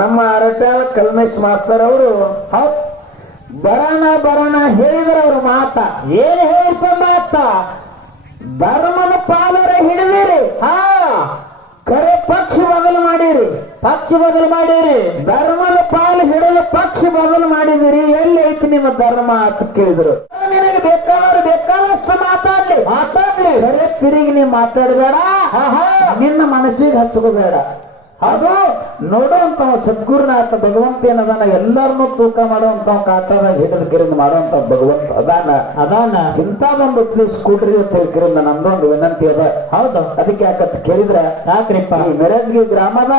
ನಮ್ಮ ಅರಟ್ಯಾಳ ಕಲ್ಮೇಶ್ ಮಾಸ್ತರ್ ಅವರು ಬರೋಣ ಹೇಳಿದ್ರ ಅವ್ರ ಮಾತ ಏನ್ ಹೇಳಿಪ್ಪ ಮಾತ? ಧರ್ಮದ ಪಾಲರ ಹಿಡಿದಿರಿ, ಕರೆ ಪಕ್ಷ ಬದಲು ಮಾಡಿರಿ. ಧರ್ಮದ ಪಾಲು ಹಿಡಿದು ಪಕ್ಷ ಬದಲು ಮಾಡಿದಿರಿ, ಎಲ್ಲಿ ಐತಿ ನಿಮ್ಮ ಧರ್ಮ ಅಂತ ಕೇಳಿದ್ರು. ನಿನಗೆ ಬೇಕಾದಷ್ಟು ಮಾತಾಡ್ಲಿ, ಕರೆ ತಿರುಗಿ ನೀ ಮಾತಾಡಬೇಡ, ನಿನ್ನ ಮನಸ್ಸಿಗೆ ಹಚ್ಕೋಬೇಡ. ಅದು ನೋಡುವಂತ ಸದ್ಗುರುನಾಥ ಭಗವಂತ ಏನದಾನ, ಎಲ್ಲರನ್ನೂ ತೂಕ ಮಾಡುವಂತ ಕಾಟದಾಗ ಹಿಡಿದು ಕಿರಿಂದ ಮಾಡುವಂತ ಭಗವಂತ ಅದಾನ ಇಂಥದೊಂದು ಪ್ಲೀಸ್ ಕೊಡ್ರಿ ಅಂತ ಹೇಳ್ಕಿರಿಂದ ನಮ್ದೊಂದು ವಿನಂತಿ ಅದ. ಹೌದು, ಅದಕ್ಕೆ ಯಾಕಂತ ಕೇಳಿದ್ರೆ ಯಾಕ್ರಿಪ್ಪ, ಈ ಮೆರಜ್ಗಿ ಗ್ರಾಮದ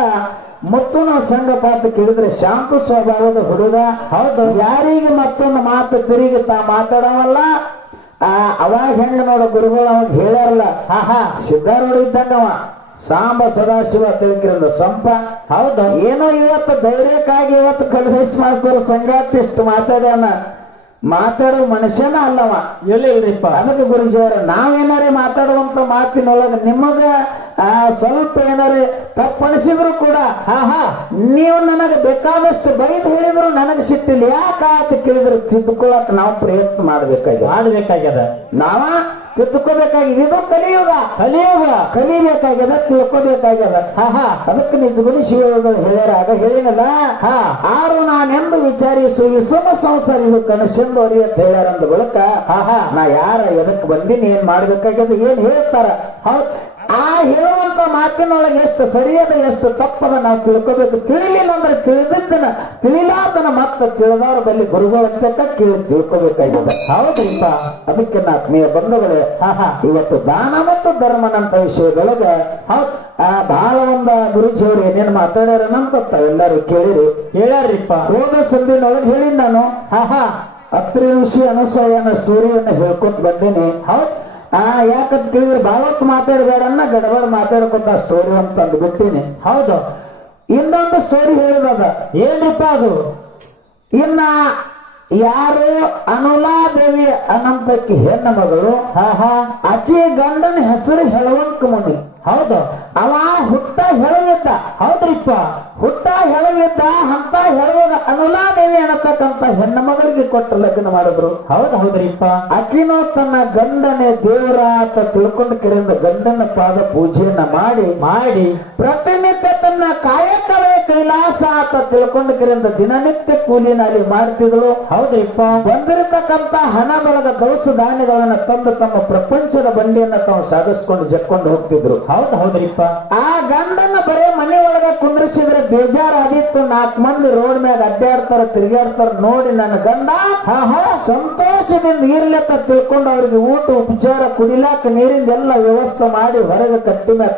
ಮುತ್ತುನ ಸಂಘಪ ಅಂತ ಕೇಳಿದ್ರೆ ಶಾಂತ ಸ್ವಭಾವದ ಹುಡುಗ. ಹೌದು, ಯಾರಿಗೆ ಮತ್ತೊಂದು ಮಾತು ತಿರುಗಿ ತಾ ಮಾತಾಡವಲ್ಲ. ಅವಾಗ ಹೆಂಗ ನೋಡ ಗುರುಗಳು ಅವಾಗ ಹೇಳ್ಯಾರಲ್ಲ, ಸಿದ್ಧಾರೂಢ ಇದ್ದಂಗವ ಸಾಂಬ ಸದಾಶಿವ ತಿಳ್ಕಿರಂದ ಸಂಪ. ಹೌದು, ಏನೋ ಇವತ್ತು ಧೈರ್ಯಕ್ಕಾಗಿ ಇವತ್ತು ಕಲ್ಮೇಶ್ ಮಾಸ್ತರ್ ಸಂಗಾತಿ ಇಷ್ಟು ಮಾತಾಡೋ ಮನುಷ್ಯನ ಅಲ್ಲವ. ಇಲ್ರಿಪ್ಪ, ಅದಕ್ಕೆ ಗುರುಜಿಯವರ ನಾವೇನಾರೇ ಮಾತಾಡುವಂತ ಮಾತಿನೊಳಗೆ ನಿಮಗ ಸ್ವಲ್ಪ ಏನಾರೇ ತಪ್ಪಣಿಸಿದ್ರು ಕೂಡ ನೀವು ನನಗೆ ಬೇಕಾದಷ್ಟು ಬೈದು ಹೇಳಿದ್ರು ನನಗೆ ಸಿಟ್ಟಿಲ್ಲ. ಯಾಕ ಅಂತ ಕೇಳಿದ್ರು ತಿದ್ದುಕೊಳ್ಳಕ್ ನಾವು ಪ್ರಯತ್ನ ಮಾಡ್ಬೇಕಾಗ್ಯದ. ನಾವ ತಿದ್ದುಕೋಬೇಕಾಗಿದೆ. ಇದು ಕಲಿಬೇಕಾಗ್ಯದ, ತಿಳ್ಕೋಬೇಕಾಗ್ಯದ. ಅದಕ್ಕೆ ನಿಜಗುಣಿ ಶಿವಗಳು ಹೇಳ್ಯಾರ, ಹೇಳಿನಲ್ಲ, ಆರು ನಾನೆಂದು ವಿಚಾರಿಸು ವಿಷಮ ಸಂಸಾರ ಇದು ಕನಸೆಂದು ಅರಿಯತ್ ಹೇಳ್ಯಾರಂದ ಬಳಿಕ ನಾ ಯಾರ ಎದಕ್ ಬಂದಿನಿ, ಏನ್ ಮಾಡ್ಬೇಕಾಗ್ಯದ, ಏನ್ ಹೇಳ್ತಾರ. ಆ ಹೇಳುವಂತ ಮಾತಿನೊಳಗೆ ಎಷ್ಟು ಸರಿಯದ ಎಷ್ಟು ತಪ್ಪದ ನಾವು ತಿಳ್ಕೋಬೇಕು. ತಿಳಿಲಿಲ್ಲ ಅಂದ್ರೆ ತಿಳಿಲಾರ್ದನ ಮತ್ತ ತಿಳಿದವ್ರ ಬಲ್ಲಿ ಗುರುಗಳ ಕೇಳಿ ತಿಳ್ಕೋಬೇಕಾಗಿದೆ. ಹೌದ್ರಿಪ್ಪ, ಅದಕ್ಕೆ ಆತ್ಮೀಯ ಬಂಧುಗಳೇ, ಇವತ್ತು ದಾನ ಮತ್ತು ಧರ್ಮನಂತ ವಿಷಯದೊಳಗೆ ಬಹಳ ಒಂದ ಗುರುಜಿಯವರು ಏನೇನು ಮಾತಾಡ್ಯಾರ ನಂತ ಎಲ್ಲರೂ ಹೇಳ್ಯಾರಿಪ್ಪ. ಹೋದ ಸಂದಿನೊಳಗೆ ಹೇಳಿ ನಾನು ಅತ್ರಿ ಋಷಿ ಅನುಸಯನ ಸ್ಟೋರಿಯನ್ನ ಹೇಳ್ಕೊತ ಬಂದೇನೆ. ಯಾಕಂತ ಕೇಳಿದ್ರೆ ಬಾಳತ್ ಮಾತಾಡಬೇಡನ್ನ ಗಡಬಡ ಮಾತಾಡ್ಕೊಂತ ಸ್ಟೋರಿ ಅಂತ ಅಂದ್ಬಿಟ್ಟಿನಿ. ಹೌದು, ಇನ್ನೊಂದು ಸ್ಟೋರಿ ಹೇಳಿದ ಏನ್ರಿಪ್ಪ ಅದು, ಇನ್ನ ಯಾರು ಅನುಲಾದೇವಿ ಅನ್ನಂತಕ್ಕಿ ಹೆಣ್ಣ ಮಗಳು, ಆಕೆ ಗಂಡನ ಹೆಸರು ಹೆಳವಂಕ ಮುನಿ. ಹೌದು, ಅವ ಹುಟ್ಟ ಹೆಳವಿದ್ದ. ಹೌದ್ರಿಪ್ಪ, ಹುಟ್ಟ ಹೆಳವಿದ್ದ. ಅಂತ ಹೆಳವಾಗ ಅನುಲಾದೇವಿ ಅನ್ನತಕ್ಕಂತ ಹೆಣ್ಣ ಮಗಳಿಗೆ ಕೊಟ್ಟು ಲಗ್ನ ಮಾಡಿದ್ರು. ಹೌದ್ರಿಪ್ಪ, ಆಕಿನೋ ತನ್ನ ಗಂಡನೇ ದೇವರ ಅಂತ ತಿಳ್ಕೊಂಡು ಕೆರೆಯಿಂದ ಗಂಡನ ಪಾದ ಪೂಜೆಯನ್ನ ಮಾಡಿ ಪ್ರತಿನಿತ್ಯ ತನ್ನ ಕಾಯಕವೇ ಕೈಲಾಸ ಅಂತ ತಿಳ್ಕೊಂಡು ಕೆರೆಯಿಂದ ದಿನನಿತ್ಯ ಕೂಲಿನಲ್ಲಿ ಮಾಡ್ತಿದ್ರು. ಹೌದ್ರಿಪ್ಪ, ಬಂದಿರತಕ್ಕಂತ ಹಣದೊಳಗ ದವಸ ಧಾನ್ಯಗಳನ್ನ ತಂದು ತಮ್ಮ ಪ್ರಪಂಚದ ಬಂಡಿಯನ್ನ ತಾವು ಸಾಗಿಸ್ಕೊಂಡು ಜಕ್ಕೊಂಡು ಹೋಗ್ತಿದ್ರು. ಹೌದ್ರಿಪ್ಪ, ಆ ಗಂಡನ ಬರೇ ಮನೆ ಒಳಗ ಕುಂದ್ರಿಸಿದ್ರೆ ಬೇಜಾರಾದಿತ್ತು. 4 ಮಂದಿ ರೋಡ್ ಮ್ಯಾಗ ಅಡ್ಡಾಡ್ತಾರ ತಿರುಗಾಡ್ತಾರ ನೋಡಿ ನನ್ನ ಗಂಡ ಸಂತೋಷದಿಂದ ಇರ್ಲತ್ತ ತಿಳ್ಕೊಂಡು ಅವ್ರಿಗೆ ಊಟ ಉಪಚಾರ ಕುಡಿಲಾಕ ನೀರಿಂದ ಎಲ್ಲ ವ್ಯವಸ್ಥೆ ಮಾಡಿ ಹೊರಗೆ ಕಟ್ಟಿ ಮ್ಯಾಗ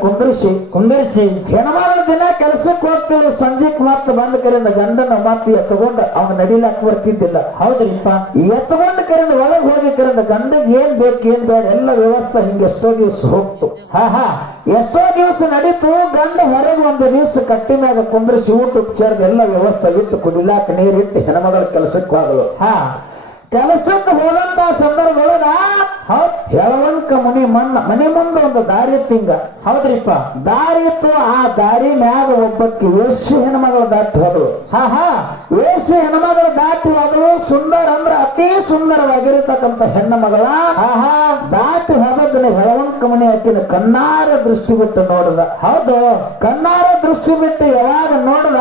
ಕುಂದ್ರಿಸಿ ಹೆಣ್ಮಗಳ ದಿನ ಕೆಲ್ಸಕ್ಕೆ ಹೋಗ್ತಿದ್ರು. ಸಂಜೆಕ್ ಮತ್ತ ಬಂದ ಕರೆಯಿಂದ ಗಂಡನ ಮತ್ತೆ ಎತ್ಕೊಂಡು ಅವ್ನ ನಡಿಲಾಕ ಬರ್ತಿದ್ದಿಲ್ಲ. ಹೌದ್ರಿಪ್ಪ, ಎತ್ಕೊಂಡ ಕರೆಯಿಂದ ಒಳಗೆ ಹೋಗಿ ಕರೆಯಿಂದ ಗಂಡಗೆ ಏನ್ ಬೇಕು ಏನ್ ಬೇಡ ಎಲ್ಲ ವ್ಯವಸ್ಥೆ ಹಿಂಗೆ ಎಷ್ಟೋ ದಿವಸ ಹೋಗ್ತು. ಎಷ್ಟೋ ದಿವಸ ನಡೀತು. ಗಂಡ ಹೊರಗೆ ಒಂದು ದಿವಸ ಕಟ್ಟಿ ಮ್ಯಾಗ ಕುಂದ್ರಿಸಿ ಊಟ ಉಪಚಾರದ ಎಲ್ಲ ವ್ಯವಸ್ಥೆ ಇಟ್ಟು ಕುಡಿಲಾಕ ನೀರಿಟ್ಟು ಹೆಣ್ಮಗಳ ಕೆಲಸಕ್ಕೆ ಹೋಗಲು. ಕೆಲಸಕ್ಕೆ ಹೋದಂತ ಸಂದರ್ಭದೊಳಗ ಹೆಳವಂಕ ಮನೆ ಮುಂದೆ ಒಂದು ದಾರಿ ಇತ್ತು. ಹಿಂಗ ಹೌದ್ರಿಪ್ಪ, ದಾರಿ ಇತ್ತು. ಆ ದಾರಿ ಮ್ಯಾಗ ಒಬ್ಬಕ್ಕೆ ವೇಶ್ಯ ಹೆಣ್ಮಗಳು ದಾಟಿ ಹೋದ್ರು. ವೇಶ್ಯ ಹೆಣ್ಮಗಳು ದಾಟಿ ಹೋದ್ರು. ಸುಂದರ ಅಂದ್ರೆ ಅತಿ ಸುಂದರವಾಗಿರತಕ್ಕಂತ ಹೆಣ್ಣ ಮಗಳ ದಾಟಿ ಹೋದನ್ನ ಹೆಳವಂಕ ಮನೆ ಹಾಕಿನ ಕಣ್ಣಾರ ದೃಷ್ಟಿ ಬಿಟ್ಟು ನೋಡಿದ. ಹೌದು, ಕಣ್ಣಾರ ದೃಷ್ಟಿ ಬಿಟ್ಟು ಯಾವಾಗ ನೋಡಿದ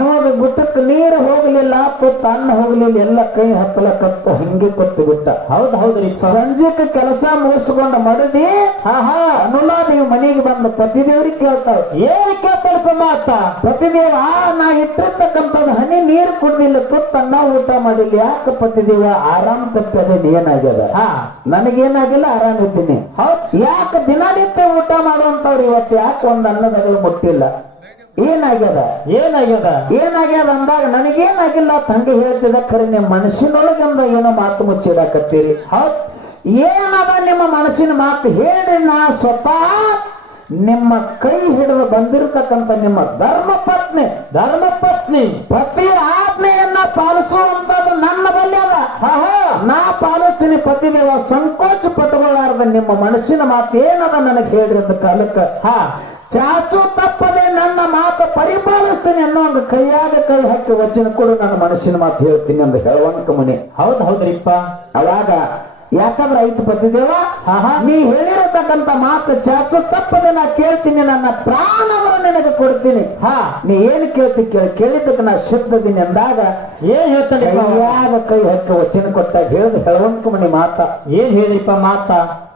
ಇವಾಗ ಗುಟ್ಟಕ್ಕೆ ನೀರು ಹೋಗ್ಲಿಲ್ಲ, ತುತ್ತ ಅನ್ನ ಹೋಗ್ಲಿಲ್ಲ, ಎಲ್ಲ ಕೈ ಹತ್ತಲಕತ್ತು ಹಂಗೆ ಕೊಟ್ಟು ಬಿಟ್ಟ. ಹೌದ್ರಿ, ಸಂಜೆಕ್ಕೆ ಕೆಲಸ ಮುಗಿಸ್ಕೊಂಡ ಮಡದಿ ಅನುಲಾ ನೀವು ಮನೆಗೆ ಬಂದು ಪತಿದೇವ್ರಿಗೆ ಕೇಳ್ತಾವ. ಏನ್ ಕೇಳ್ತಾರಪ್ಪ ಮಾತ? ಪತಿದೇವ, ನಾ ಇಟ್ಟಿರ್ತಕ್ಕಂಥದ್ದು ಹನಿ ನೀರು ಕುಡ್ದಿಲ್ಲ, ತುತ್ತನ್ನ ಊಟ ಮಾಡಿಲ್ಲ, ಯಾಕೆ ಪತಿದೇವ ಆರಾಮ್ ತಪ್ಪದೇನು ಏನಾಗ್ಯದ? ನನಗೇನಾಗಿಲ್ಲ, ಆರಾಮಿದ್ದೀನಿ. ಯಾಕೆ ದಿನನಿತ್ಯ ಊಟ ಮಾಡುವಂತವ್ರು ಇವತ್ತು ಯಾಕೆ ಒಂದ್ ಅನ್ನದಗಳು ಮುಟ್ಟಿಲ್ಲ? ಏನಾಗ್ಯದ ಅಂದಾಗ ನನಗೇನಾಗಿಲ್ಲ ತಂಗ ಹೇಳ್ತಿದ್ದ. ಖರೆ ನಿಮ್ಮ ಮನಸ್ಸಿನೊಳಗಿಂದ ಏನೋ ಮಾತು ಮುಚ್ಚಿಡಕತ್ತೀರಿ. ಏನದ ನಿಮ್ಮ ಮನಸ್ಸಿನ ಮಾತು ಹೇಳಿ. ನಾ ಸ್ವತಃ ನಿಮ್ಮ ಕೈ ಹಿಡಿದು ಬಂದಿರತಕ್ಕಂತ ನಿಮ್ಮ ಧರ್ಮಪತ್ನಿ ಪತಿ ಆಜ್ಞೆಯನ್ನ ಪಾಲಿಸುವಂತದ್ದು ನನ್ನ ಬಲ್ಲಿ ಅದ. ನಾ ಪಾಲಿಸ್ತೀನಿ ಪತಿದೇವ, ಸಂಕೋಚ ಪಟ್ಟುಕೊಳ್ಳಾರ್ದ ನಿಮ್ಮ ಮನಸ್ಸಿನ ಮಾತು ಏನದ ನನಗೆ ಹೇಳ್ರಿ ಅಂತ ಕಾಲಕ್ಕ ಚಾಚು ತಪ್ಪದೆ ನನ್ನ ಮಾತು ಮಾತು ಪರಿಪಾಲಿಸ್ತೀನಿ ಅನ್ನೋ ಒಂದು ಕೈಯಾಗ ಕೈ ಹಾಕಿ ವಚನ ಕೊಡು, ನನ್ನ ಮನಸ್ಸಿನ ಮಾತು ಹೇಳ್ತೀನಿ ಅಂತ ಹೇಳುವಂತ ಮನೆ. ಹೌದ್ರಿಪ್ಪ. ಅವಾಗ ಯಾಕಂದ್ರೆ ಐದು ಬದ್ದಿದ್ದೇವ, ನೀ ಹೇಳಿರತಕ್ಕಂತ ಮಾತು ಚಾಚು ತಪ್ಪದೆ ನಾ ಕೇಳ್ತೀನಿ, ನನ್ನ ಪ್ರಾಣವನ್ನು ನಿನಗೆ ಕೊಡ್ತೀನಿ. ನೀ ಏನ್ ಕೇಳ್ತಿ ಕೇಳಿದ್ದಕ್ಕೆ ನಾ ಸಿದ್ಧದೀನಿ ಅಂದಾಗ ಏನ್ ಹೇಳ್ತಾನೆ? ಕೈಯಾಗ ಕೈ ಹಾಕಿ ವಚನ ಕೊಟ್ಟಾಗ ಹೇಳುವಂತ ಮನೆ ಮಾತ. ಏನ್ ಹೇಳಿಪ್ಪ ಮಾತ?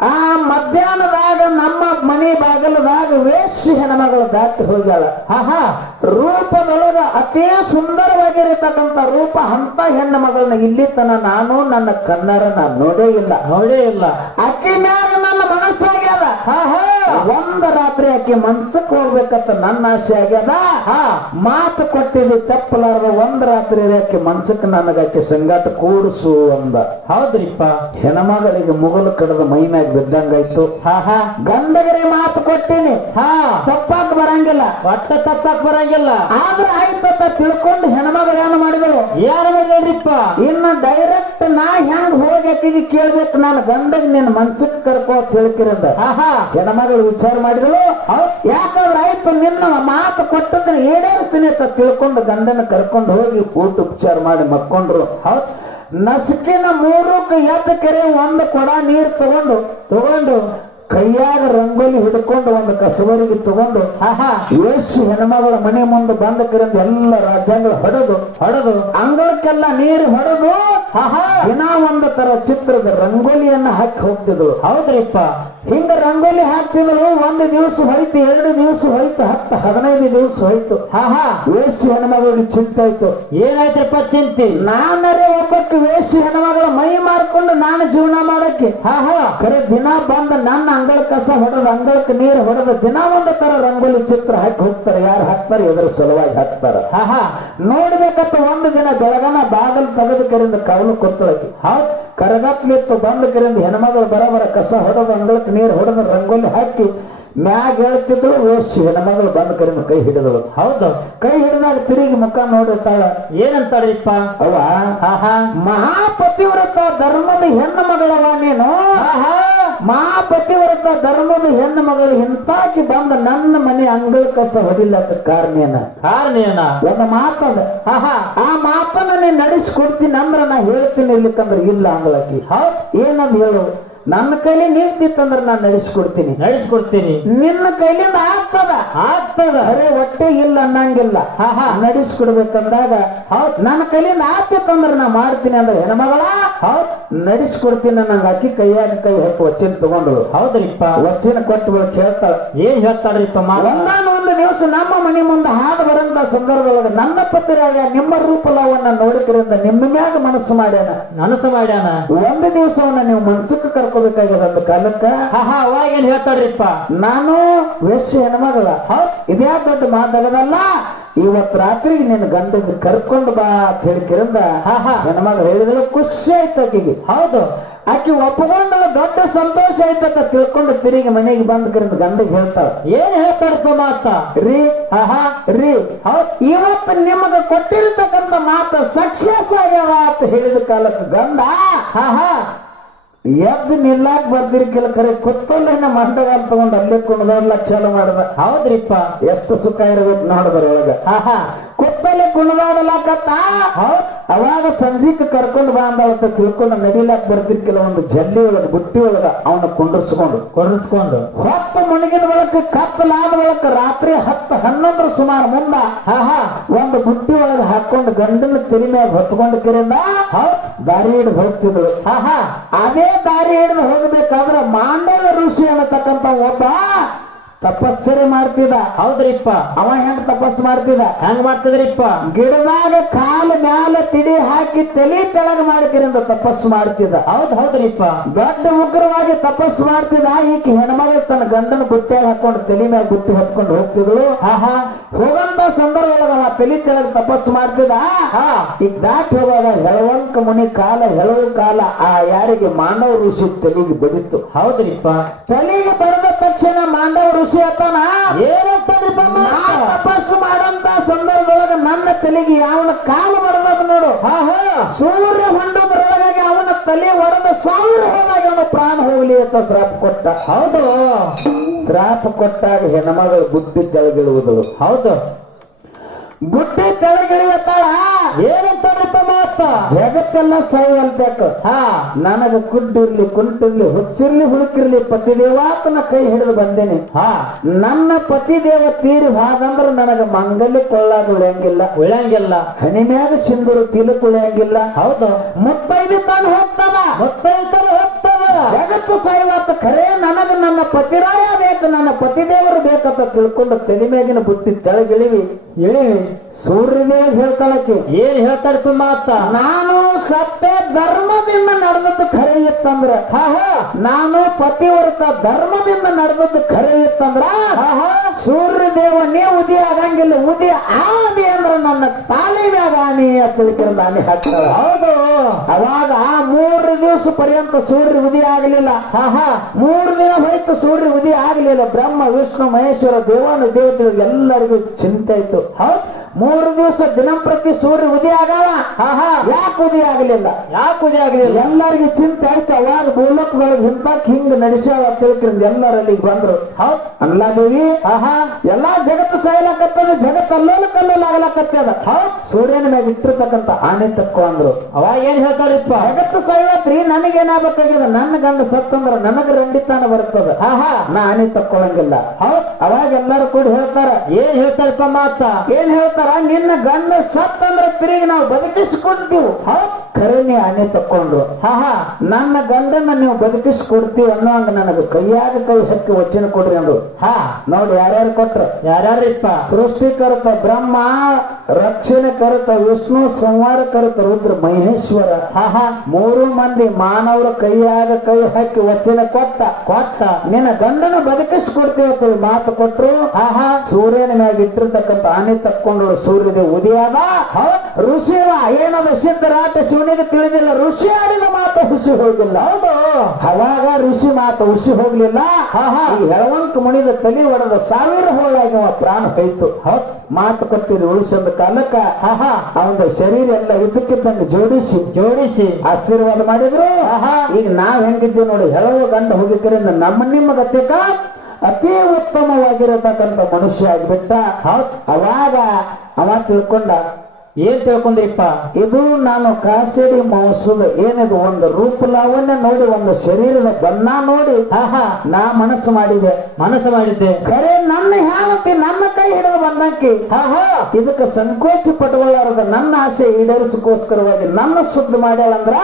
ಆ ಮಧ್ಯಾಹ್ನದಾಗ ನಮ್ಮ ಮನೆ ಬಾಗಲದಾಗ ವೇಶ್ಯ ಹೆಣ್ಮಗಳು ದಾಟಿ ಹೋಗ್ಯಾಳ. ರೂಪದೊಳಗ ಅತೇ ಸುಂದರವಾಗಿರತಕ್ಕಂತ ರೂಪ ಅಂತ ಹೆಣ್ಣು ಮಗಳನ್ನ ಇಲ್ಲಿ ತನ ನಾನು ನನ್ನ ಕಣ್ಣಾರ ನಾನು ನೋಡೇ ಇಲ್ಲ. ಆಕೆ ಮ್ಯಾಗ ನನ್ನ ಮನಸ್ಸಾಗ್ಯದ. ಒಂದ ರಾತ್ರಿ ಆಕೆ ಮನ್ಸಕ್ ಹೋಗ್ಬೇಕಂತ ನನ್ನ ಆಸೆ ಆಗ್ಯದ. ಮಾತು ಕೊಟ್ಟಿದ್ದು ತಪ್ಪಲಾರದ ಒಂದ್ ರಾತ್ರಿ ಆಕೆ ಮನ್ಸಕ್ ನನಗಾಕೆ ಸಂಗಾಟ ಕೂಡಿಸು ಅಂದ. ಹೌದ್ರಿಪ್ಪ. ಹೆಣ್ಮಗಳಿಗೆ ಮುಗಲು ಕಡದ ಮೈ ಮ್ಯಾಗ ಬಿದ್ದಂಗಾಯ್ತು. ಗಂಡಗರಿ ಮಾತು ಕೊಟ್ಟಿನಿ, ತಪ್ಪಾಕ್ ಬರಂಗಿಲ್ಲ, ಒಟ್ಟ ತಪ್ಪಾಕ್ ಬರಂಗಿಲ್ಲ. ಆದ್ರೆ ಆಯ್ತತ್ತ ತಿಳ್ಕೊಂಡು ಹೆಣ್ಮಗಳು ಏನು ಮಾಡಿದಳು? ಯಾರು ಮಾಡಿದ್ರಿಪ್ಪ? ಇನ್ನು ಡೈರೆಕ್ಟ್ ನಾ ಹೆಂಗ್ ಹೋಗಿ ಆಕೆಗೆ ಕೇಳ್ಬೇಕು, ನಾನು ಗಂಡಗ್ ನಿನ್ನ ಮನ್ಸಕ್ ಕರ್ಕೋ ತಿಳ್ಕಿರಂದ. ಹೆಣ್ಮಗಳು ವಿಚಾರ ಮಾಡಿದಳು. ಯಾಕಂದ್ರೆ ಆಯ್ತು ನಿನ್ನ ಮಾತು ಕೊಟ್ಟದ್ರೆ ಈಡೇರಿಸ್ತೀನಿ ಅಂತ ತಿಳ್ಕೊಂಡು ಗಂಡನ ಕರ್ಕೊಂಡು ಹೋಗಿ ಊಟ ಉಪಚಾರ ಮಾಡಿ ಮಕ್ಕೊಂಡ್ರು. ನಸುಕಿನ 3ಕ್ಕೆ ಎದ್ದ ಕೆರೆ ಒಂದು ಕೊಡ ನೀರು ತಗೊಂಡು ಕೈಯಾಗ ರಂಗೋಲಿ ಹಿಡ್ಕೊಂಡು ಒಂದು ಕಸಬರಿಗೆ ತಗೊಂಡು ವೇಶ್ಯ ಹೆಣ್ಮಗಳ ಮನೆ ಮುಂದೆ ಬಂದ ಕರಿಂದ ಎಲ್ಲ ರಾಜ್ಯಗಳು ಹೊಡೆದು ಅಂಗಳಕ್ಕೆಲ್ಲ ನೀರು ಹೊಡೆದು ದಿನ ಒಂದು ತರ ಚಿತ್ರದ ರಂಗೋಲಿಯನ್ನ ಹಾಕಿ ಹೋಗ್ತಿದ್ರು. ಹೌದ್ರಿಪ್ಪ. ಹಿಂಗ ರಂಗೋಲಿ ಹಾಕ್ತಿದ್ರು. 1 ದಿವಸ ಹೋಯ್ತು, 2 ದಿವಸ ಹೋಯ್ತು, 10-15 ದಿವಸ ಹೋಯ್ತು. ವೇಶ್ಯ ಹೆಣ್ಮಗಳಿಗೆ ಚಿಂತೆ ಆಯ್ತು. ಏನಾಯ್ತಪ್ಪ ಚಿಂತೆ? ನಾನರೇ ಒಬ್ಬಕ್ಕೆ ವೇಶ್ಯ ಹೆಣ್ಮಗಳ ಮೈ ಮಾರ್ಕೊಂಡು ನಾನು ಜೀವನ ಮಾಡಕ್ಕೆ ಖರೆ ದಿನ ಬಂದ ನನ್ನ ಅಂಗಳ ಕಸ ಹೊಡೆದು ಅಂಗಳಕ್ಕೆ ನೀರು ಹೊಡೆದು ದಿನ ಒಂದು ತರ ರಂಗೋಲಿ ಚಿತ್ರ ಹಾಕಿ ಹೋಗ್ತಾರೆ. ಯಾರು ಹಾಕ್ತಾರೆ? ಎದ್ರ ಸಲುವಾಗಿ ಹಾಕ್ತಾರ. ನೋಡ್ಬೇಕಂತ ಒಂದು ದಿನ ಬೆಳಗನ ಬಾಗಲ್ ತೆಗೆದು ಕರಿಂದ ಕವಲು ಕೊತ್ತಳಕ್ಕೆ ಕರಗತ್ಲಿತ್ತು. ಬಂದ ಕರಿಂದ ಹೆಣ್ಮಗಳು ಬರಬರ ಕಸ ಹೊಡೆದು ಅಂಗಳಕ್ಕೆ ನೀರು ಹೊಡೆದು ರಂಗೋಲಿ ಹಾಕಿ ಮ್ಯಾಗ ಹೇಳ್ತಿದ್ರು. ವೇಶ್ಯ ಹೆಣ್ಮಗಳು ಬಂದ ಕರಿಂದ ಕೈ ಹಿಡಿದಳು. ಹೌದು. ಕೈ ಹಿಡಿದಾಗ ತಿರುಗಿ ಮುಖ ನೋಡಿರ್ತಾಳ. ಏನಂತಾಳಿಪ್ಪ? ಅವ ಮಹಾಪತಿವ್ರತ ಧರ್ಮದ ಹೆಣ್ಣು ಮಗಳವ ನೀನು. ಮಹಾಪತಿವ್ರತ ಧರ್ಮದ ಹೆಣ್ಣು ಮಗಳು ಇಂತಾಕಿ ಬಂದ ನನ್ನ ಮನೆ ಅಂಗಳ ಕಸ ಹೊಡಿಲಕ್ಕ ಕಾರಣ ಒಂದು ಮಾತದ. ಆ ಮಾತನ್ನ ನೀನ್ ನಡೆಸ್ಕೊಡ್ತೀನಿ ಅಂದ್ರ ನಾ ಹೇಳ್ತೀನಿ, ಇರ್ಲಿಕ್ಕಂದ್ರ ಇಲ್ಲ ಅಂಗಳಕ್ಕಿ. ಏನಂದ್ ಹೇಳು? ನನ್ನ ಕೈಲಿ ನಿಂತಿತ್ತಂದ್ರೆ ನಾನು ನಡೆಸ್ಕೊಡ್ತೀನಿ. ನಿನ್ನ ಕೈಲಿಂದ ಆಗ್ತದ ಅರೆ ಹೊಟ್ಟೆ ಇಲ್ಲ ಅನ್ನಂಗಿಲ್ಲ. ನಡೆಸ್ಕೊಡ್ಬೇಕಂದಾಗ ನನ್ನ ಕೈಲಿಂದ ಆಗ್ತಿತ್ತಂದ್ರೆ ನಾ ಮಾಡ್ತೀನಿ ಅಂದ್ರೆ ಹೆಣ್ಮಗಳ ನಡೆಸ್ಕೊಡ್ತೀನಿ ನಂಗೆ ಅಕ್ಕಿ ಕೈಯಾಗ ಕೈ ಹಾಕಿ ವಚನ ತಗೊಂಡು. ಹೌದ್ರಿಪ್ಪ. ವಚನ ಕೊಟ್ಟು ಹೇಳ್ತಾಳ. ಏನ್ ಹೇಳ್ತಾಳ್ರಿಪ್ಪ? ಒಂದಾನೊಂದು ದಿವಸ ನಮ್ಮ ಮನೆ ಮುಂದೆ ಹಾದು ಬರಂತ ಸಂದರ್ಭದೊಳಗೆ ನನ್ನ ಪತಿರಾಗ ನಿಮ್ಮ ರೂಪಲವನ್ನ ನೋಡಿದ್ರಿಂದ ನಿಮ್ಮ ಮ್ಯಾಗ ಮನಸ್ಸು ಮಾಡ್ಯಾನ. ಒಂದು ದಿವಸವನ್ನ ನೀವು ಮನ್ಸಕ್ಕೆ ಕರ್ಕೋಬೇಕಾಗ್ಯದ ಒಂದು ಕಾಲಕ್ಕ. ಅವಾಗ ಏನ್ ಹೇಳ್ತಾಳ್ರಿಪ್ಪ? ನಾನು ವೇಶ್ಯ ಹೆಣ್ಮಗಳ ಇದ್ಯಾ ದೊಡ್ಡ ಮಾತಾಡೋದಲ್ಲ, ಇವತ್ ರಾತ್ರಿಗೆ ನಿನ್ನ ಗಂಡಗೆ ಕರ್ಕೊಂಡು ಬಾ ಅಂತ ಹೇಳಿಕಿರಿಂದ ಹೆಣ್ಮಗಳು ಹೇಳಿದ್ರೆ ಖುಷಿ ಆಯ್ತು ಆಕೆಗೆ. ಹೌದು. ಆಕೆ ಒಪ್ಪಗೊಂಡಲ್ಲ, ದೊಡ್ಡ ಸಂತೋಷ ಆಯ್ತಂತ ತಿಳ್ಕೊಂಡು ತಿರುಗಿ ಮನೆಗೆ ಬಂದ ಕರಿಂದ ಗಂಡಗೆ ಹೇಳ್ತಾಳ. ಏನ್ ಹೇಳ್ತಾರಪ್ಪ ಮಾತ? ರೀ ಇವತ್ತು ನಿಮಗೆ ಕೊಟ್ಟಿರ್ತಕ್ಕಂಥ ಮಾತ ಸಕ್ಸಸ್ ಆಗ್ಯಾವ ಅಂತ ಹೇಳಿದ ಕಾಲಕ್ಕೆ ಗಂಡ ಎದ್ದು ನಿಲ್ಲಾಕ್ ಬರ್ದಿರ್ಕಿಲ್ಲ, ಖರೆ ಕುತ್ತಲ್ಲೇನ ಮಂಡಗಾಲ್ ತಗೊಂಡು ಅಲ್ಲೇ ಕುಣದೋಡ್ಲಾಕ್ ಚಾಲು ಮಾಡಿದ. ಹೌದ್ರಿಪ್ಪ. ಎಷ್ಟು ಸುಖ ಇರ್ಬೇಕು ನೋಡಿದ್ರೊಳಗ. ಕುತ್ತಲೆ ಕುಣದಾಡಲಾಕತ್ತ. ಅವಾಗ ಸಂಜೀಕ್ ಕರ್ಕೊಂಡು ಬಾ ಅಂದವತ್ತ ತಿಳ್ಕೊಂಡು ನಡಿಲಾಕ್ ಬರ್ತಿರ್ಕಿಲ್ಲ. ಒಂದು ಜಲ್ಲಿ ಒಳಗ ಬುಟ್ಟಿ ಒಳಗ ಅವನ ಕುಂಡ್ರಿಸ್ಕೊಂಡು ಹೊತ್ತು ಮುಣಗಿದ ಬಳಕ ಕತ್ತಲಾದ ಬಳಕ ರಾತ್ರಿ 10-11 ಸುಮಾರು ಮುಂದ ಒಂದು ಬುಟ್ಟಿ ಒಳಗ ಹಾಕೊಂಡು ಗಂಡನ ತೆಲಿ ಮ್ಯಾಗ ಹೊತ್ಕೊಂಡು ಕಿರಿಂದ ದಾರಿ ಹಿಡಿದು ಹೋಗ್ತಿದ್ರು. ಅದೇ ದಾರಿ ಹಿಡಿದು ಹೋಗ್ಬೇಕಾದ್ರೆ ಮಾಂಡವ ಋಷಿ ಅನ್ನತಕ್ಕಂತ ಒಬ್ಬ ತಪಸ್ಸರಿ ಮಾಡ್ತಿದ್ದ. ಹೌದ್ರಿಪ್ಪ. ಅವ ಹೆಂಗ್ ತಪಸ್ ಮಾಡ್ತಿದ್ದ? ಹೆಂಗ್ ಮಾಡ್ತಿದ್ರಿಪ್ಪ? ಗಿಡದಾಗ ಕಾಲ ಮ್ಯಾಲ ತಿಡಿ ಹಾಕಿ ತಲೆ ತೆಳಗ ಮಾಡಿದ್ರಿಂದ ತಪಸ್ಸು ಮಾಡ್ತಿದ್ದ. ಹೌದ್ರಿಪ್ಪ. ದೊಡ್ಡ ಉಗ್ರವಾಗಿ ತಪಸ್ಸು ಮಾಡ್ತಿದ್ದ. ಈಕೆ ಹೆಣ್ಮಗಳು ತನ್ನ ಗಂಡನ ಬುಟ್ಟಿಯಾಗ ಹಾಕೊಂಡು ತಲೆ ಮ್ಯಾಗ ಬುಟ್ಟಿ ಹೊತ್ಕೊಂಡು ಹೋಗ್ತಿದ್ಳು. ಹೋಗಂತ ಸಂದರ್ಭದೊಳಗ ಅವ ತಲೆ ತೆಳಗ ತಪಸ್ಸು ಮಾಡ್ತಿದ್ದ. ಈಗ ದಾಟಿ ಹೋಗುವಾಗ ಹೆಳವಂಕ ಮುನಿ ಕಾಲ ಹೆಳವು ಕಾಲ ಆ ಯಾರಿಗೆ ಮಾನವ ಋಷಿ ತಲೆಗೆ ಬಡಿತು. ಹೌದ್ರಿಪ್ಪ. ತಲೆಗೆ ಬಡದ ತಕ್ಷಣ ಮಾನವ ಋಷಿ ಅತನ ಏನಂತಂದ್ರಿಪ್ಪ? ತಪಸ್ಸು ಮಾಡಂತ ಸಂದರ್ಭದೊಳಗ ನನ್ನ ತಲೆಗೆ ಅವನ ಕಾಲು ಬಡದ ನೋಡು. ಸೂರ್ಯ ಹೊಂಡೋದ್ರೊಳಗಾಗಿ ಅವನ ತಲೆ ಹೊಡೆದ 1000 ಹೋದಾಗ ಅವನ ಪ್ರಾಣ ಹೋಗ್ಲಿ ಅಂತ ಶ್ರಾಪ ಕೊಟ್ಟ. ಹೌದು. ಶ್ರಾಪ ಕೊಟ್ಟಾಗ ಹೆಣ್ಮಗಳು ಬುದ್ಧಿ ತೆಳಗಿಳುವುದಳು. ಹೌದು. ಬುಟ್ಟಿ ತೆಳಗಿಳಿಯತ್ತಾಳ ಏನಂತಾರಪ್ಪ ಮಾತ ಜಗತ್ತೆಲ್ಲ ಸಾಯ್ವಲ್ಬೇಕು ಹಾ ನನಗ ಕುಡ್ಡಿರ್ಲಿ ಕುಂಟಿರ್ಲಿ ಹುಚ್ಚಿರ್ಲಿ ಹುಡುಕಿರ್ಲಿ ಪತಿದೇವಾತನ ಕೈ ಹಿಡಿದು ಬಂದೇನೆ ಹಾ ನನ್ನ ಪತಿದೇವ ತೀರಿ ಹಾಗಂದ್ರ ನನಗ ಮಂಗಲ್ಯ ಕೊಳ್ಳಾಗ ಉಳಿಯಂಗಿಲ್ಲ ಉಳಿಯಂಗಿಲ್ಲ ಹಣಿ ಮ್ಯಾಗ ಸಿಂಧೂರು ತಿಲಕ್ ಉಳಿಯಂಗಿಲ್ಲ ಹೌದು ಮುತ್ತೈದು ತಾನು ಹೋಗ್ತಾನ ಮುತ್ತೈದರು ಹೋಗ್ತಾವ ಜಗತ್ತು ಸಾಯ್ವಾತ ಖರೇ ನನಗ ನನ್ನ ಪತಿರಾಯ ಬೇಕು ನನ್ನ ಪತಿದೇವರು ಬೇಕಂತ ತಿಳ್ಕೊಂಡು ತಲೆ ಮ್ಯಾಗಿನ ಬುಟ್ಟಿ ತೆಳಗಿಳಿವಿ ಇಳಿವಿ ಸೂರ್ಯದೇವ ಹೇಳ್ತಾಳಕ್ಕೆ ಏನ್ ಹೇಳ್ತಾರಪ್ಪ ಮಾತ ನಾನು ಸತ್ಯ ಧರ್ಮದಿಂದ ನಡೆದದ್ದು ಖರೆ ಇತ್ತಂದ್ರ ನಾನು ಪತಿವ್ರತ ಧರ್ಮದಿಂದ ನಡೆದದ್ದು ಖರೆ ಇತ್ತಂದ್ರ ಸೂರ್ಯದೇವ ನೀ ಉದಿ ಆಗಂಗಿಲ್ಲ ಉದಿ ಆದಿ ಅಂದ್ರ ನನ್ನ ತಾಲಿ ಮ್ಯಾಗ ಆನಿ ಅಂತ ತಿಳ್ಕೊಂಡು ಆನಿ ಹಾಕ್ತಾಳ ಹೌದು ಅವಾಗ 3 ದಿವಸ ಪರ್ಯಂತ ಸೂರ್ಯ ಉದಿ ಆಗಲಿಲ್ಲ 3 ದಿನ ಹೋಯ್ತು ಸೂರ್ಯ ಉದಿ ಆಗಲಿಲ್ಲ ಬ್ರಹ್ಮ ವಿಷ್ಣು ಮಹೇಶ್ವರ ದೇವಾನು ದೇವತೆಗಳು ಎಲ್ಲರಿಗೂ ಚಿಂತೆ ಆಯ್ತು 3 ದಿವಸ ದಿನಂಪ್ರತಿ ಸೂರ್ಯ ಉದಿ ಆಗವ ಯಾಕೆ ಉದಿ ಆಗಲಿಲ್ಲ ಯಾಕೆ ಉದಿ ಆಗಲಿಲ್ಲ ಎಲ್ಲರಿಗೂ ಚಿಂತೆ ಆಯ್ತು ಅವಾಗ ಭೂಲೋಕದೊಳಗೆ ಹಿಂತಾಕ್ ಹಿಂಗ್ ನಡೆಸ್ಯಾವ ತಿಳ್ಕೊಂಡು ಎಲ್ಲರಲ್ಲಿ ಬಂದ್ರು ಹೌದ್ ಅಲ್ಲಾದೇವಿ ಎಲ್ಲಾ ಜಗತ್ತು ಸಾಯ್ಲಕತ್ತದ ಜಗತ್ತು ಅಲ್ಲೋಲ ಕಲ್ಲೋಲ ಆಗ್ಲಕತ್ತದ ಸೂರ್ಯನ ಮ್ಯಾಗ ಇಟ್ಟಿರ್ತಕ್ಕಂಥ ಆನೆ ತಕ್ಕೋ ಅಂದ್ರು ಅವಾಗ ಏನ್ ಹೇಳ್ತಾರಪ್ಪ ಜಗತ್ತು ಸಾಯ್ವತ್ರಿ ನನಗೇನಾಗಬೇಕಾಗ್ಯದ ನನ್ನ ಗಂಡ ಸತ್ತಂದ್ರ ನನಗ ರಂಡಿತಾನ ಬರ್ತದ ನಾ ಆನೆ ತಕ್ಕೊಳಂಗಿಲ್ಲ ಅವಾಗ ಎಲ್ಲಾರು ಕೂಡಿ ಹೇಳ್ತಾರ ಏನ್ ಹೇಳ್ತಾರಪ್ಪ ಮಾತ ಏನ್ ಹೇಳ್ತಾರ ನಿನ್ನ ಗಂಡ ಸತ್ತಂದ್ರ ತಿರುಗಿ ನಾವು ಬದುಕಿಸ್ಕೊಡ್ತೀವಿ ಖರೆ ನೀ ಆನೆ ತಕ್ಕೊಂಡ್ರು ನನ್ನ ಗಂಡನ್ನ ನೀವು ಬದುಕಿಸ್ಕೊಡ್ತೀವಿ ಅನ್ನೋಂಗ ನನಗ ಕೈಯಾಗ ಕೈ ಹಕ್ಕಿ ವಚನ ಕೊಡ್ರಿ ಅಂದ್ರು ನೋಡಿ ಯಾರ್ಯಾರು ಕೊಟ್ರ ಯಾರ್ಯಾರಿಪ್ಪ ಸೃಷ್ಟಿಕರ್ತ ಬ್ರಹ್ಮ ರಕ್ಷಣೆ ಕರುತ ವಿಷ್ಣು ಸಂಹಾರ ಕರುತ ರುದ್ರ ಮಹೇಶ್ವರ 3 ಮಂದಿ ಮಾನವರ ಕೈಯಾಗ ಕೈ ಹಾಕಿ ವಚನ ಕೊಟ್ಟ ನಿನ್ನ ಗಂಡನ ಬದುಕಿಸ್ಕೊಡ್ತೀವಿ ಅಂತ ಮಾತು ಕೊಟ್ರು ಸೂರ್ಯನ ಮ್ಯಾಗ ಇಟ್ಟಿರ್ತಕ್ಕಂಥ ಆನೆ ತಕ್ಕೊಂಡ್ರು ಸೂರ್ಯದೇವ ಉದಯಾದ ಋಷಿರ ಏನದ ಸಿದ್ಧರಾಟ ಶಿವನಿಗೆ ತಿಳಿದಿಲ್ಲ ಋಷಿ ಆಡಿದ ಮಾತು ಹುಸಿ ಹೋಗಿಲ್ಲ ಹೌದು ಅವಾಗ ಋಷಿ ಮಾತು ಹುಸಿ ಹೋಗ್ಲಿಲ್ಲ ಈ ಹೆಳವಂಕ ಮುಣಿದ ತಲೆ ಒಡೆದ 1000 ಹೋಳಾಗಿ ಪ್ರಾಣ ಹೋಯ್ತು ಮಾತು ಕೊಟ್ಟಿದ್ದು ಉಳಿಸೊಂದು ಕಾಲಕ್ಕ ಅವನ ಶರೀರ ಎಲ್ಲ ಇದಕ್ಕಿದ್ದಂಗೆ ಜೋಡಿಸಿ ಆಶೀರ್ವಾದ ಮಾಡಿದ್ರು ಈಗ ನಾವ್ ಹೆಂಗಿದ್ದೀವಿ ನೋಡಿ ಹೆಳವ ಗಂಡ ಹೋಗಿದ್ದರಿಂದ ನಿಮ್ಮ ಗತಿಕ ಅತಿ ಉತ್ತಮವಾಗಿರತಕ್ಕಂಥ ಮನುಷ್ಯ ಆಗಿಬಿಟ್ಟ ಅವಾಗ ಅವ ತಿಳ್ಕೊಂಡ ಏನ್ ತಿಳ್ಕೊಂಡ್ರಿಪ್ಪ ಇದು ನಾನು ಕಾಸೇರಿ ಮಾಂಸದ ಏನಿದು ಒಂದು ರೂಪ ಲಾವಣ್ಯ ನೋಡಿ ಒಂದು ಶರೀರದ ಬಣ್ಣ ನೋಡಿ ನಾ ಮನಸ್ಸು ಮಾಡಿದ್ದೆ ಖರೆ ನನ್ನ ಹೇಳತಿ ನನ್ನ ಕೈ ಹಿಡಿದು ಬಂದಕ್ಕೆ ಇದಕ್ಕೆ ಸಂಕೋಚ ಪಟ್ಟುಕೊಳ್ಳಾರದ ನನ್ನ ಆಸೆ ಈಡೇರಿಸಕ್ಕೋಸ್ಕರವಾಗಿ ನನ್ನ ಶುದ್ಧ ಮಾಡ್ಯಾಳಂದ್ರ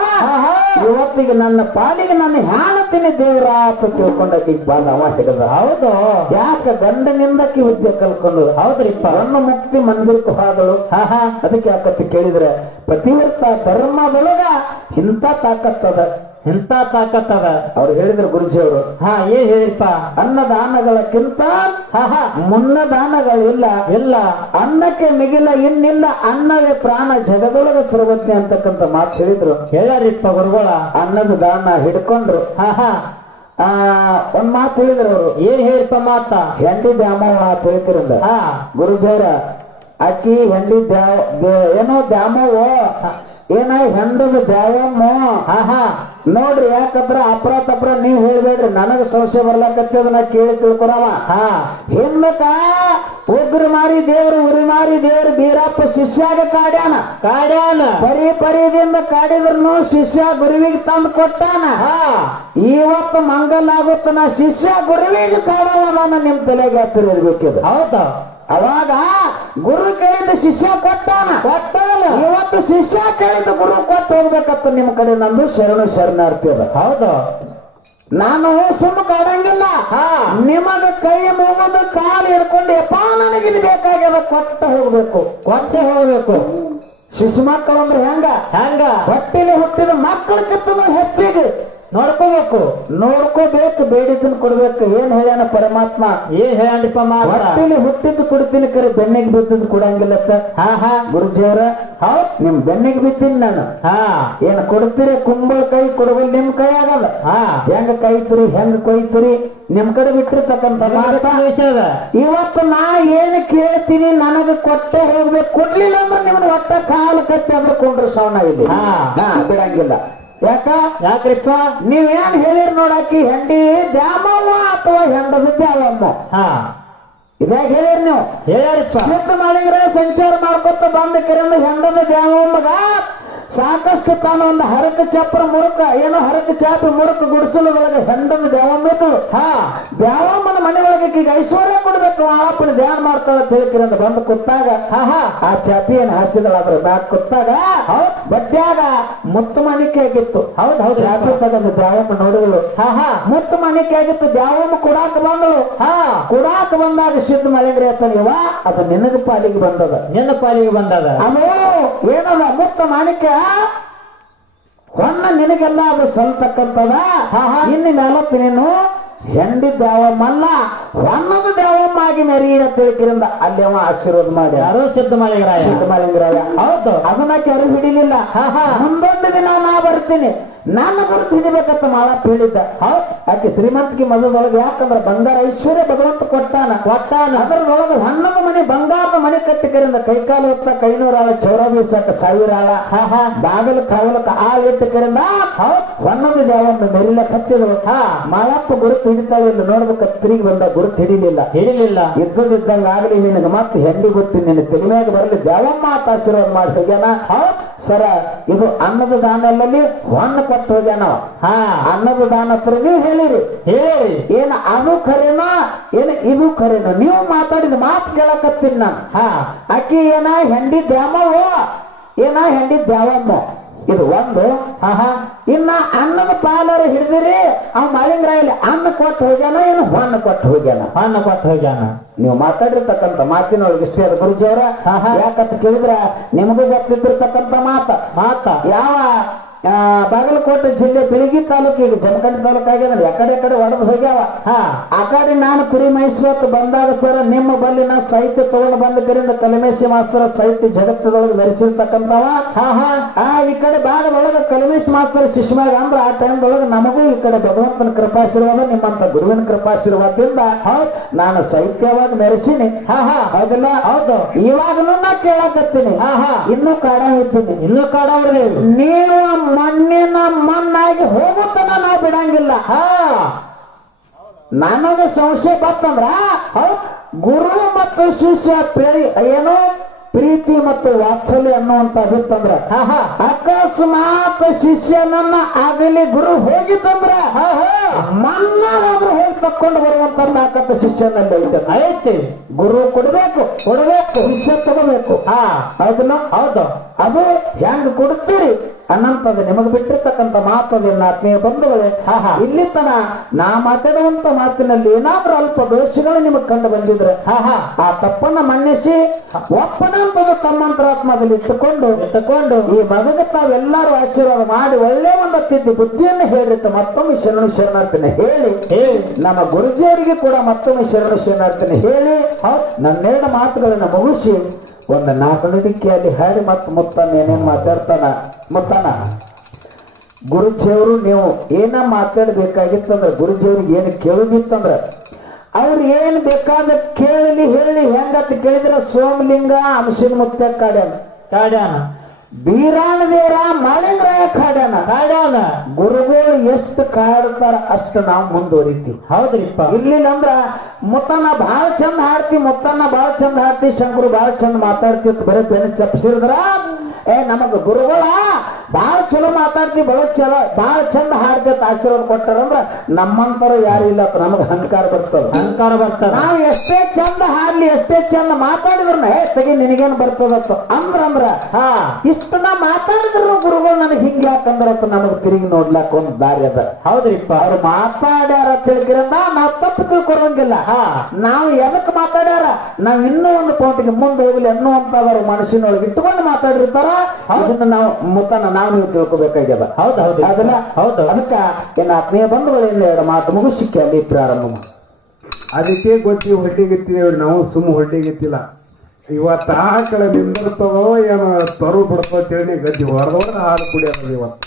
ಇವತ್ತಿಗೆ ನನ್ನ ಪಾಲಿಗೆ ನನ್ನ ಹೇಳತೀನಿ ದೇವರ ಅಂತ ತಿಳ್ಕೊಂಡಕ್ಕೆ ಬಾದ ಅವ ಹಿಡಿದ ಹೌದು ಯಾಕ ಗಂಡನಿಂದಕ್ಕೆ ವಿದ್ಯೆ ಕಲ್ಕೊಂಡು ಹೌದ್ರಿಪ್ಪ ನನ್ನ ಮುಕ್ತಿ ಮಂದಿರಕ್ಕೆ ಹೋದಳು ಅದಕ್ಕೆ ಯಾಕಂತ ಕೇಳಿದ್ರೆ ಪತಿವ್ರತ ಧರ್ಮದೊಳಗ ಇಂಥ ತಾಕತ್ತದ ಅವ್ರು ಹೇಳಿದ್ರು ಗುರುಜಿಯವರು ಏನ್ ಹೇಳಿಪ್ಪ ಅನ್ನದಾನಗಳಕ್ಕಿಂತ ಮುನ್ನ ದಾನಗಳಿಲ್ಲ ಅನ್ನಕ್ಕೆ ಮಿಗಿಲ ಇನ್ನಿಲ್ಲ ಅನ್ನವೇ ಪ್ರಾಣ ಜಗದೊಳಗ ಸರ್ವಜ್ಞ ಅಂತಕ್ಕಂಥ ಮಾತು ಹೇಳಿದ್ರು ಹೇಳ್ಯಾರಿಪ್ಪ ಗುರುಗಳ ಅನ್ನದ ದಾನ ಹಿಡ್ಕೊಂಡ್ರು ಒಂದ್ ಮಾತು ಹೇಳಿದ್ರು ಅವರು ಏನ್ ಹೇಳಿಪ್ಪ ಮಾತ ಹೆಂಡಿ ದ್ಯಾಮವ್ವ ಅಂತ ಹೇಳ್ತಿರಂದ ಗುರುಜಿಯವರ ಅಕ್ಕಿ ಹೆಂಡಿ ಏನೋ ದ್ಯಾಮವ್ವ ಏನ ಹೆಂಡದ ದ್ಯಾವಮ್ಮ ನೋಡ್ರಿ ಯಾಕಂದ್ರ ಅಪ್ರ ನೀವ್ ಹೇಳ್ಬೇಡ್ರಿ ನನಗ ಸಂಶಯ ಬರ್ಲಾಕತ್ತದ ನಾ ಕೇಳಿ ತಿಳ್ಕೊರವ ಹಿಂದಕ ಉಗ್ರ ಮಾರಿ ದೇವ್ರು ಉರಿ ಮಾರಿ ದೇವ್ರು ಬೀರಪ್ಪ ಶಿಷ್ಯಾಗ ಕಾಡ್ಯಾನ ಪರಿದಿಂದ ಕಾಡಿದ್ರು ಶಿಷ್ಯ ಗುರುವಿಗೆ ತಂದು ಕೊಟ್ಟಾನ ಇವತ್ತು ಮಂಗಲ್ ಆಗುತ್ತ ನಾ ಶಿಷ್ಯ ಗುರುವಿಗೆ ಕಾಡೋಣ ನಿಮ್ ತಲೆಗೆ ಹತ್ತಿರಬೇಕಿದೆ ಹೌದಾ ಅವಾಗ ಗುರು ಕೇಳಿದ ಶಿಷ್ಯ ಕೊಟ್ಟಾನ ಇವತ್ತು ಶಿಷ್ಯ ಕೇಳಿದ ಗುರು ಕೊಟ್ಟು ಹೋಗ್ಬೇಕತ್ತ ನಿಮ್ ಕಡೆ ನಂದು ಶರಣಾರ್ಥಿ ಅದ ಹೌದು ನಾನು ಸುಮ್ಮ ಕಾಡಂಗಿಲ್ಲ ನಿಮಗ ಕೈ ಮುಗಿದು ಕಾಲು ಹಿಡ್ಕೊಂಡು ಯಪ್ಪ ನನಗಿದು ಬೇಕಾಗ್ಯದ ಕೊಟ್ಟೆ ಹೋಗ್ಬೇಕು ಶಿಶು ಮಕ್ಕಳು ಅಂದ್ರೆ ಹೆಂಗ ಹೊಟ್ಟಿಲಿ ಹುಟ್ಟಿದ ಮಕ್ಕಳ ಕಿತ್ತದ ಹೆಚ್ಚಿಗೆ ನೋಡ್ಕೋಬೇಕು ಬೇಡಿದ್ದನ್ನು ಕೊಡ್ಬೇಕು ಏನ್ ಹೇಳ್ಯಾನ ಪರಮಾತ್ಮ ಏನ್ ಹೇಳ್ಯಾನಪ್ಪ ಹೊಟ್ಟಿಲಿ ಹುಟ್ಟಿದ್ದು ಕೊಡ್ತೀನಿ ಕರೆ ಬೆನ್ನಿಗೆ ಬಿದ್ದದ್ದು ಕೊಡಂಗಿಲ್ಲ ಗುರುಜಿಯವರ ನಿಮ್ ಬೆನ್ನಿಗೆ ಬಿದ್ದೀನಿ ನಾನು ಏನ್ ಕೊಡ್ತೀರಿ ಕುಂಬಳಕಾಯಿ ಕೊಡಬಲ್ ನಿಮ್ ಕೈ ಆಗಲ್ಲ ಹೆಂಗ ಕಾಯ್ತೀರಿ ಹೆಂಗ ಕೊಯ್ತೀರಿ ನಿಮ್ ಕಡೆ ಬಿಟ್ಟಿರ್ತಕ್ಕಂಥ ಇವತ್ತು ನಾ ಏನ್ ಕೇಳ್ತೀನಿ ನನಗ ಕೊಟ್ಟೆ ಹೋಗ್ಬೇಕು ಕೊಡ್ಲಿಲ್ಲ ಅಂದ್ರೆ ನಿಮ್ನ ಒಟ್ಟ ಕಾಲು ಕಟ್ಟಿ ಅಂದ್ರೆ ಕೊಂಡ್ರು ಸೌಣ ಇದೆ ಬಿಡಂಗಿಲ್ಲ ಯಾಕ್ರಿಪ್ಪ ನೀವೇನ್ ಹೇಳಿರ್ ನೋಡಾಕಿ ಹೆಂಡಿ ದ್ಯಾಮವ್ವ ಅಥವಾ ಹೆಂಡದ ದ್ಯಾವಮ್ಮ ಇದಾಗ ಹೇಳಿರಿ ನೀವು ಹೇಳ್ಯಾರಿಪ್ಪ ಸಿದ್ಧ ಮಾಡಿದ್ರೆ ಸಂಚಾರ ಮಾಡ್ಕೊತ ಬಂದ ಕೆರೆಯಿಂದ ಹೆಂಡದ ದ್ಯಾವಮ್ಮಗ ಸಾಕಷ್ಟು ತಾನು ಒಂದು ಹರಕ ಚಪ್ರ ಮುರುಕ ಏನೋ ಹರಕ ಚಾಪಿ ಮುರುಕ ಗುಡಿಸಲದೊಳಗೆ ಹೆಂಡದ ದ್ಯಾವಮ್ಮ ಇದ್ದಳು ದ್ಯಾವಮ್ಮನ ಮನೆ ಒಳಗೆ ಈಗ ಐಶ್ವರ್ಯ ಕೊಡ್ಬೇಕು ಆಪನ ಧ್ಯಾನ ಮಾಡ್ತಾಳ ಅಂತ ಹೇಳ್ಕಿರಂದ ಬಂದು ಕೂತಾಗ ಆ ಚಾಪಿಯನ್ನು ಹಾಸಿದಳ ಅದ್ರ ಬ್ಯಾಗ್ ಕೂತಾಗ ಬಡ್ಡ್ಯಾಗ ಮುತ್ತು ಮಾಣಿಕ್ಯ ಆಗಿತ್ತು ಹೌದು ಚಾಪಿ ತಗೊಂಡು ದ್ಯಾವಮ್ಮ ನೋಡಿದಳು ಮುತ್ತು ಮಾಣಿಕ್ಯ ಆಗಿತ್ತು ದ್ಯಾವಮ್ಮ ಕುಡಾಕ ಬಂದಳು ಕುಡಾಕ ಬಂದಾಗ ಸಿದ್ಧ ಮಳಿಂಗ್ರಿ ಅತ್ತಲಿವ ಅದು ನಿನಗ ಪಾಲಿಗೆ ಬಂದದ ನಿನ್ನ ಪಾಲಿಗೆ ಬಂದದ ಅದು ಏನದ ಮುತ್ತ ಮಾಣಿಕ್ಯ ಹೊನ್ನ ನಿನಗೆಲ್ಲ ಅದು ಸಲ್ತಕ್ಕಂತದ ಇನ್ನು ಮೇಲತ್ತು ನೀನು ಹೆಂಡಿ ದ್ಯಾವಮ್ಮಲ್ಲ ಹೊನ್ನದ ದ್ಯಾವಮ್ಮ ಆಗಿ ಮೆರಿ ಅಂತ ಹೇಳ್ಕಿರಿಂದ ಅಲ್ಲಿ ಅವ ಆಶೀರ್ವಾದ ಮಾಡಿ ಯಾರೋ ಸಿದ್ಧ ಸಿದ್ಧಮಾಲಿಂಗರಾಯ ಹೌದು ಅದನ್ನ ಕೆರೆ ಹಿಡಿಲಿಲ್ಲ ಮುಂದೊಂದು ದಿನ ನಾ ಬರ್ತೀನಿ ನನ್ನ ಗುರುತು ಹಿಡಿಬೇಕಂತ ಮಾಳಪ್ಪ ಹೇಳಿದ್ದ ಆಕೆ ಶ್ರೀಮಂತಿಗೆ ಮದದೊಳಗೆ ಯಾಕಂದ್ರೆ ಬಂಗಾರ ಐಶ್ವರ್ಯ ಭಗವಂತ ಕೊಟ್ಟಾನ ಅದರದೊಳಗೆ ಹೊನ್ನದ ಮನೆ ಬಂಗಾರದ ಮನೆ ಕಟ್ಟಿಕರಿಂದ ಕೈಕಾಲು ಹೊತ್ತ ಕೈನೂರಾಳ ಚೌರ ಬೀಸಕ 1000 ಆಳ ಬಾಗಲು ಕಾವಲಕ ಆಳ್ ಇಟ್ಟಕರಿಂದ ಹೊನ್ನದ ದ್ಯಾವಮ್ಮ ಮೆರಿಲ ಕತ್ತಿದಳು ಮಾಳಪ್ಪ ಗುರುತು ಹಿಡಿತಾಳೆ ಇಲ್ಲ ನೋಡ್ಬೇಕ ತಿರುಗಿ ಬಂದ ಗುರುತು ಹಿಡಿಲಿಲ್ಲ ಇದ್ದದಿದ್ದಂಗ ಆಗ್ಲಿ ನಿನಗೆ ಮತ್ತೆ ಹೆಂಡಿ ಗೊತ್ತಿ ನಿನ್ನ ತೆಲಿಮ್ಯಾಗ ಬರಲಿ ದ್ಯಾವಮ್ಮ ಅಂತ ಆಶೀರ್ವಾದ ಮಾಡಿ ಹೋಗ್ಯಾನ ಸರ ಇದು ಅನ್ನದ ದಾನದಲ್ಲಿ ಹೊನ್ನ ಕೊಟ್ಟು ಹೋಗ್ಯಾನ ಅನ್ನದ ದಾನ ಹತ್ರ ನೀವು ಹೇಳಿರಿ ಏನ ಅದು ಖರೇನೋ ಏನ ಇದು ಖರೇನೋ ನೀವು ಮಾತಾಡಿದ ಮಾತು ಕೇಳಕತ್ತೀನಿ ನಾನು ಅಕ್ಕಿ ಏನ ಹೆಂಡಿ ದ್ಯಾಮವೋ ಏನ ಹೆಂಡಿ ದ್ಯಾವಮ್ಮ ಇದು ಒಂದು ಇನ್ನ ಅನ್ನದ ಪಾಲರ ಹಿಡಿದಿರಿ ಅವ್ ಮಾಲಿಂಗರಾಯಲ್ಲಿ ಅನ್ನ ಕೊಟ್ಟು ಹೋಗ್ಯಾನ ಏನು ಹೊನ್ನ ಕೊಟ್ಟು ಹೋಗ್ಯಾನ ನೀವು ಮಾತಾಡಿರ್ತಕ್ಕಂಥ ಮಾತಿನೊಳಗೆ ಇಷ್ಟೇ ಅದ ಗುರುಜಿಯವರ ಯಾಕಂತ ಕೇಳಿದ್ರ ನಿಮಗೂ ಗೊತ್ತಿದ್ದಿರ್ತಕ್ಕಂಥ ಮಾತ ಯಾವ ಬಾಗಲಕೋಟೆ ಜಿಲ್ಲೆ ಬಿಳಗಿ ತಾಲೂಕಿಗೆ ಜಮಖಂಡಿ ತಾಲೂಕು ಆಗ್ಯದ ಎಕಡೆ ಒಡೆದು ಹೋಗ್ಯಾವ ಆ ಕಡೆ ನಾನು ಕುರಿ ಮೈಸೂರತ್ ಬಂದಾಗ ಸರ ನಿಮ್ಮ ಬಲ್ಲಿನ ಸಾಹಿತ್ಯ ತಗೊಂಡು ಬಂದ ಕರಿಂದ ಕಲಿಮೇಶಿ ಮಾಸ್ತರ ಸಾಹಿತ್ಯ ಜಗತ್ತದೊಳಗೆ ಧರಿಸಿರ್ತಕ್ಕಂಥವ ಈ ಕಡೆ ಭಾಗದೊಳಗೆ ಕಲಿಮೇಶಿ ಮಾಸ್ತರ ಶಿಷ್ಯಮಾಗ ಅಂದ್ರ ಆ ಟೈಮ್ದೊಳಗೆ ನಮಗೂ ಈ ಕಡೆ ಭಗವಂತನ ಕೃಪಾಶೀರ್ವಾದ ನಿಮ್ಮಂತ ಗುರುವಿನ ಕೃಪಾಶೀರ್ವಾದದಿಂದ ನಾನು ಸಾಹಿತ್ಯವಾಗಿ ಮೆರೆಸಿನಿ ಹೌದಲ್ಲ ಹೌದು ಇವಾಗಲೂ ನಾ ಕೇಳಕತ್ತೀನಿ ಇನ್ನೂ ಕಾಡ ಇದ್ದೀನಿ ನೀವು ಮಣ್ಣಿನ ಮಣ್ಣಾಗಿ ಹೋಗುತ್ತಾನ ನಾವು ಬಿಡಂಗಿಲ್ಲ ನನಗೆ ಸಂಶಯ ಬರ್ತಂದ್ರ ಗುರು ಮತ್ತು ಶಿಷ್ಯ ಏನೋ ಪ್ರೀತಿ ಮತ್ತು ವಾತ್ಸಲ್ಯ ಅನ್ನುವಂತಂದ್ರ ಅಕಸ್ಮಾತ್ ಶಿಷ್ಯನನ್ನ ಆಗಲಿ ಗುರು ಹೋಗಿತ್ತಂದ್ರ ಮಣ್ಣಾದ್ರೂ ಹೋಗಿ ತಕ್ಕೊಂಡು ಬರುವಂತ ತಾಕತ್ತು ಶಿಷ್ಯನಲ್ಲಿ ಐತೆ ಗುರು ಕೊಡ್ಬೇಕು ಶಿಷ್ಯ ತಗೋಬೇಕು ಹೌದಲ್ಲ ಹೌದು ಅದು ಹೆಂಗ್ ಕೊಡ್ತೀರಿ ಅನ್ನಂತದ ನಿಮಗೆ ಬಿಟ್ಟಿರ್ತಕ್ಕಂಥ ಮಾತನ್ನ ಆತ್ಮೀಯ ಬಂಧುಗಳೇ ಇಲ್ಲಿ ತನ ನಾ ಮಾತಾಡುವಂತ ಮಾತಿನಲ್ಲಿ ಏನಾದ್ರೂ ಅಲ್ಪ ದೋಷಗಳು ನಿಮಗ್ ಕಂಡು ಬಂದಿದ್ರೆ ಆ ತಪ್ಪನ್ನ ಮನ್ನಿಸಿ ಒಪ್ಪನಂತದ ತಮ್ಮಂತರಾತ್ಮದಲ್ಲಿ ಇಟ್ಟುಕೊಂಡು ಈ ಮಗಗ ತಾವೆಲ್ಲರೂ ಆಶೀರ್ವಾದ ಮಾಡಿ ಒಳ್ಳೆ ಒಂದು ತಿದ್ದಿ ಬುದ್ಧಿಯನ್ನು ಹೇಳಿರುತ್ತೆ ಮತ್ತೊಮ್ಮೆ ಶರಣಾರ್ಥಿನ ಹೇಳಿ ನಮ್ಮ ಗುರುಜಿಯವರಿಗೆ ಕೂಡ ಮತ್ತೊಮ್ಮೆ ಶರಣಾರ್ಥಿನ ಹೇಳಿ ನನ್ನೆರಡು ಮಾತುಗಳನ್ನ ಮುಗಿಸಿ ಒಂದು 4 ನುಡಿಕೆಯಲ್ಲಿ ಹಾಡಿ ಮತ್ತು ಮುತ್ತನ್ನ ಏನೇನ್ ಮುತ್ತಾನ ಗುರುಜಿಯವರು ನೀವು ಏನ ಮಾತಾಡ್ಬೇಕಾಗಿತ್ತಂದ್ರ ಗುರುಜಿಯವ್ರಿಗೆ ಏನು ಕೇಳುದಿತ್ತಂದ್ರ ಅವ್ರು ಏನ್ ಬೇಕಾದ ಕೇಳಲಿ ಹೇಳಿ ಹೆಂಗತ್ ಕೇಳಿದ್ರ ಸೋಮಲಿಂಗ ಅಂಶದ ಮುತ್ತ ಕಾಡ್ಯಾನ ಬೀರಾಣ ದೇವರ ಮಾಳಿಂಗರಾಯ ಕಾಡ್ಯಾನ ಗುರುಗಳು ಎಷ್ಟು ಕಾಡ್ತಾರ ಅಷ್ಟು ನಾವು ಮುಂದುವರಿತೀವಿ ಹೌದ್ರಿಪ್ಪ ಇರ್ಲಿಲ್ಲ ಅಂದ್ರ ಮುತ್ತನ್ನ ಬಹಳ ಚಂದ ಹಾಡ್ತಿ ಶಂಕರು ಬಹಳ ಚಂದ ಮಾತಾಡ್ತಿ ಬರೀ ಬೆನ್ನ ಚಪ್ಸಿದ್ರ ನಮಗ ಗುರುಗಳ ಬಹಳ ಚಲೋ ಮಾತಾಡ್ತಿ ಬಹಳ ಚಂದ ಹಾಡ್ತೇತ ಆಶೀರ್ವಾದ ಕೊಟ್ಟಾರಂದ್ರ ನಮ್ಮಂತರು ಯಾರು ಇಲ್ಲ ನಮಗ ಅಹಂಕಾರ ಬರ್ತದ ನಾವು ಎಷ್ಟೇ ಚಂದ ಹಾಡ್ಲಿ ಎಷ್ಟೇ ಚಂದ ಮಾತಾಡಿದ್ರ ತೆಗಿ ನಿನಗೇನು ಬರ್ತದತ್ತ ಅಂದ್ರ ಇಷ್ಟು ನಾ ಮಾತಾಡಿದ್ರು ಗುರುಗಳು ನನಗೆ ಹಿಂಗ ಯಾಕಂದ್ರ ನಮಗ್ ತಿರುಗಿ ನೋಡ್ಲಾಕ ಒಂದ್ ದಾರಿ ಅದ ಹೌದ್ರಿಪ್ಪ ಅವ್ರು ಮಾತಾಡ್ಯಾರ ತಿಳ್ಕಿರಂದ ನಾವ್ ತಪ್ಪು ತಿಳ್ಕೊಳಂಗಿಲ್ಲ ನಾವು ಎದಕ್ ಮಾತಾಡ್ಯಾರ ನಾವ್ ಇನ್ನೂ ಒಂದು ಪೌಂಟಿಗೆ ಮುಂದೆ ಹೋಗ್ಲಿ ಅನ್ನುವಂತವ್ರು ಮನಸ್ಸಿನೊಳಗೆ ಇಟ್ಟುಕೊಂಡು ಮಾತಾಡಿರ್ತಾರ ಅದನ್ನ ನಾವು ಮುತ್ತನ ನಾವು ನೀವು ತಿಳ್ಕೊಬೇಕಾಗ್ಯದ ಹೌದು ಅದಕ್ಕ ಏನ ಆತ್ಮೀಯ ಬಂಧುಗಳಿಂದ 2 ಮಾತು ಮುಗಿಸಿಕ್ಕೆ ಅಲ್ಲಿ ಪ್ರಾರಂಭ ಅದಕ್ಕೆ ಗೊತ್ತಿ ಹೊಟ್ಟಿಗೆತ್ತಿದೇವ್ ನಾವು ಹೊಟ್ಟಿಗೆತ್ತಿಲ್ಲ ಇವತ್ತು ಆಕಳ ನಿಂದಿರ್ತದೋ ಏನೋ ತರು ಬಿಡ್ತೋ ತಿಳಿ ಗಜ್ಜಿ ಹೊರದವ್ರ ಹಾಲು ಕುಡಿಯೋದು ಇವತ್ತು